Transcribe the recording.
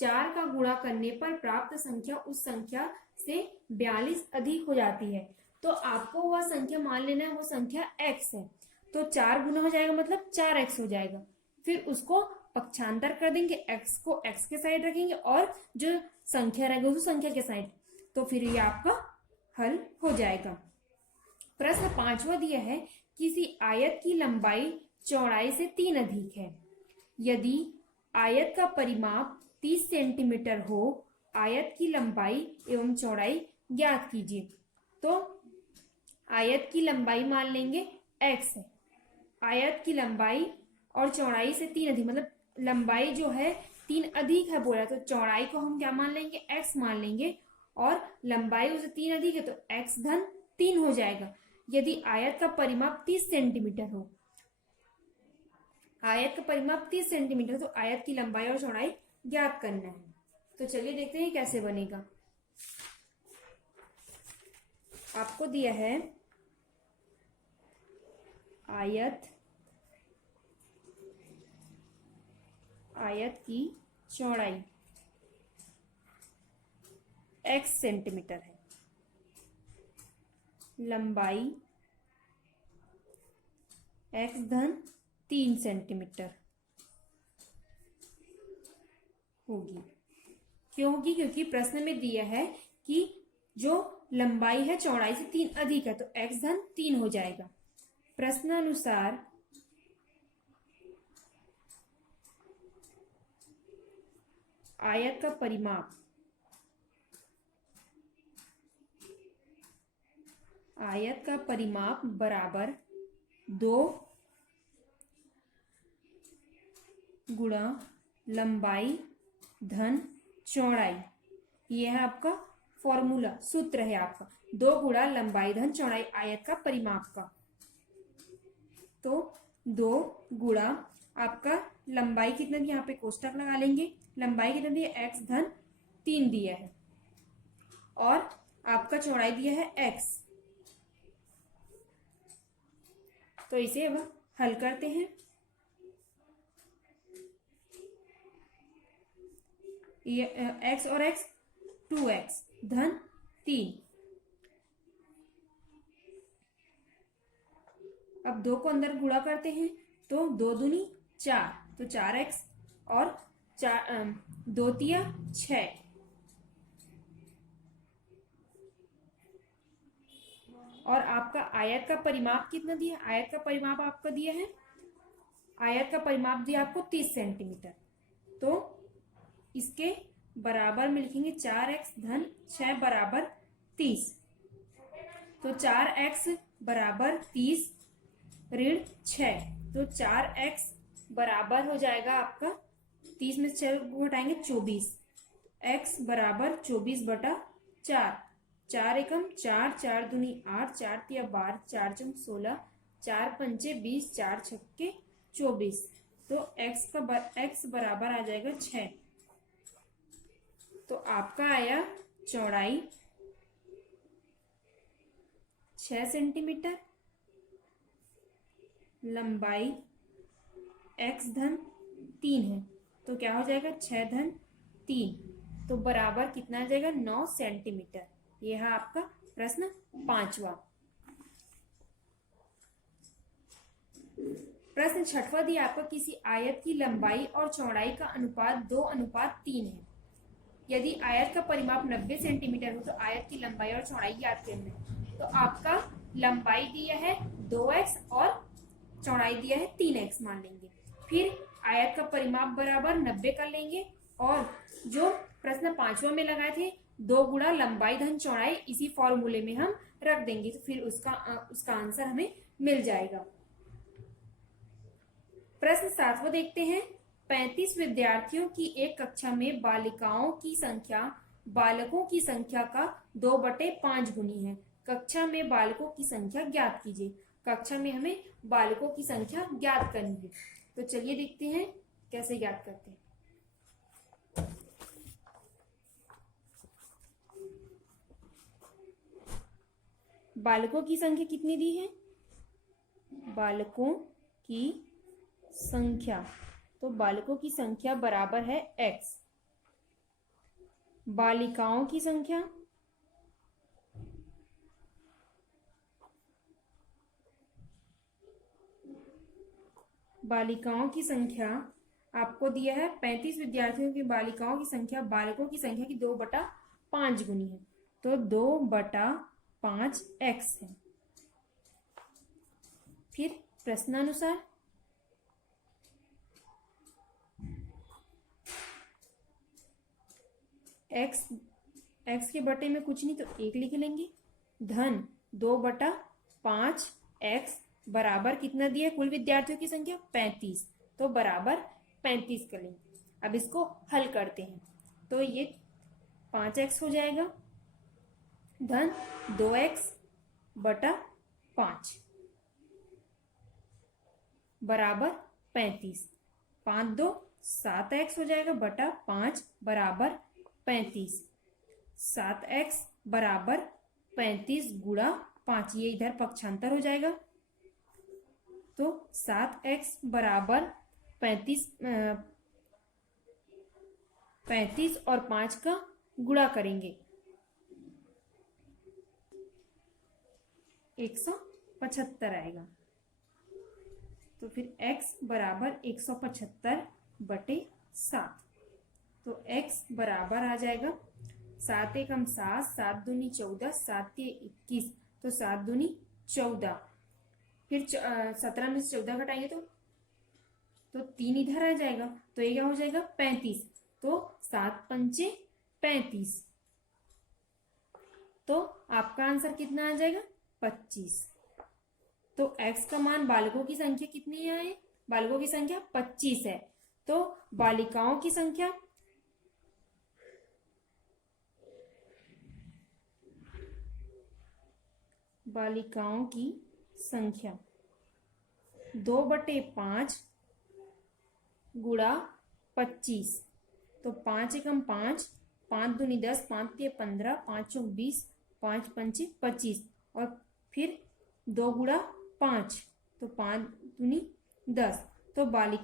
4 का गुणा करने पर प्राप्त संख्या उस संख्या से 42 अधिक हो जाती है। तो आपको वह संख्या मान लेना है, वो संख्या x है। तो 4 गुना हो जाएगा मतलब 4x हो जाएगा। फिर उसको पक्षांतर कर देंगे, x को x के साइड रखेंगे और जो संख्या रहेगी उस संख्या के साइड, तो फिर ये आपका हल हो जाएगा। प्रश्न 5वां दिया है, किसी आयत की लंबाई चौड़ाई से 3 अधिक है। यदि आयत का परिमाप 30 सेंटीमीटर हो, आयत की लंबाई एवं चौड़ाई ज्ञात कीजिए। तो आयत की लंबाई मान लेंगे x है, आयत की लंबाई और चौड़ाई से 3 अधिक, मतलब लंबाई जो है 3 अधिक है बोला, तो चौड़ाई को हम क्या मान लेंगे, x मान लेंगे, और लंबाई उसे 3 अधिक है तो x धन 3 हो जाएगा। यदि आयत का परिमाप 30 सेंटीमीटर हो, आयत का परिमाप 30 सेंटीमीटर, तो आयत की लंबाई और चौड़ाई ज्ञात करना है। तो चलिए देखते हैं कैसे बनेगा। आपको दिया है आयत की चौड़ाई x सेंटीमीटर है, लंबाई x धन 3 सेंटीमीटर होगी। क्यों होगी? क्योंकि प्रश्न में दिया है कि जो लंबाई है चौड़ाई से 3 अधिक है, तो x धन 3 हो जाएगा। प्रश्नानुसार आयत का परिमाप बराबर 2 गुणा लंबाई धन चौड़ाई। यह है आपका फॉर्मूला, सूत्र है आपका, 2 गुणा लंबाई धन चौड़ाई आयत का परिमाप का। तो 2 गुणा आपका लंबाई कितना दिया, यहाँ पे कोष्टक लगा लेंगे, लंबाई कितना दिया, x धन 3 दिया है, और आपका चौड़ाई दिया है x। तो इसे अब हल करते हैं। ये x और x 2x धन 3। अब 2 को अंदर गुणा करते हैं, तो 2 दूनी 4, तो 4x और 2 तिया 6, और आपका आयत का परिमाप कितना दिया, आयत का परिमाप आपका दिया है, आयत का परिमाप दिया आपको 30 सेंटीमीटर। तो इसके बराबर में लिखेंगे 4x धन 6 बराबर 30। तो 4x बराबर 30 ऋण 6, तो 4x बराबर हो जाएगा आपका 30 में 6 घटाएंगे 24, x बराबर 24/4, 4 एकम 4, 4 दूनी 8, 4 तिया 12, 4 चम 16, 4 पंचे 20, 4 छक्के 24। तो x बराबर आ जाएगा 6। तो आपका आया चौड़ाई 6 सेंटीमीटर, लंबाई x धन 3 है, तो क्या हो जाएगा 6 धन 3, तो बराबर कितना आ जाएगा 9 सेंटीमीटर। यह है आपका प्रश्न 5वां। प्रश्न 6वां दिया आपका, किसी आयत की लंबाई और चौड़ाई का अनुपात 2:3 है। यदि आयत का परिमाप 90 सेंटीमीटर हो, तो आयत की लंबाई और चौड़ाई ज्ञात करना है। तो आपका लंबाई दिया है 2x और चौड़ाई दिया है 3x मान लेंगे। फिर आयत का परिमाप बराबर 90 कर लेंगे, और जो प्रश्न 5वां में लगाए थे 2 गुणा लंबाई धन चौड़ाई, इसी फॉर्मूले में हम रख देंगे, तो फिर उसका आंसर हमें मिल जाएगा। प्रश्न 7वां देखते हैं। 35 विद्यार्थियों की एक कक्षा में बालिकाओं की संख्या बालकों की संख्या का 2/5 गुनी है। कक्षा में बालकों की संख्या ज्ञात कीजिए। कक्षा में हमें बालकों की संख्या ज्ञात करनी है, तो चलिए देखते हैं कैसे ज्ञात करते हैं। बालकों की संख्या कितनी दी है, बालकों की संख्या, तो बालकों की संख्या बराबर है x। बालिकाओं की संख्या, बालिकाओं की संख्या आपको दिया है 35 विद्यार्थियों की बालिकाओं की संख्या बालकों की संख्या की 2/5 गुनी है, तो 2/5 x है। फिर प्रश्नानुसार x के बटे में कुछ नहीं तो 1 लिख लेंगे, धन 2/5 x बराबर कितना दिया है, कुल विद्यार्थियों की संख्या 35, तो बराबर 35 कर लेंगे। अब इसको हल करते हैं तो ये 5x हो जाएगा, धन 2x/5 बराबर 35, 5 2 7x हो जाएगा बटा 5 बराबर 35, 7x बराबर 35 गुणा 5, ये इधर पक्षांतर हो जाएगा, तो 7x बराबर 35 और 5 का गुणा करेंगे 175 आएगा, तो फिर x बराबर 175/7, तो x बराबर आ जाएगा 7 एकम 7, 7 दूनी 14, 7 के 21, तो 7 दूनी 14, फिर 17 में से 14 घटाएंगे तो 3 इधर आ जाएगा, तो ये क्या हो जाएगा 35, तो 7 पंचे 35, तो आपका आंसर कितना आ जाएगा 25। तो x का मान बालकों की संख्या कितनी है, बालकों की संख्या 25 है, तो बालिकाओं की संख्या बालिकाओं की संख्या 2/5 गुणा 25, तो 5 एकम 5, 5 दूनी 10, 5 के 15, 5 चौक 20, 5 पंचे 25, और फिर 2 गुणा 5, तो 5 दूनी 10, तो बालिका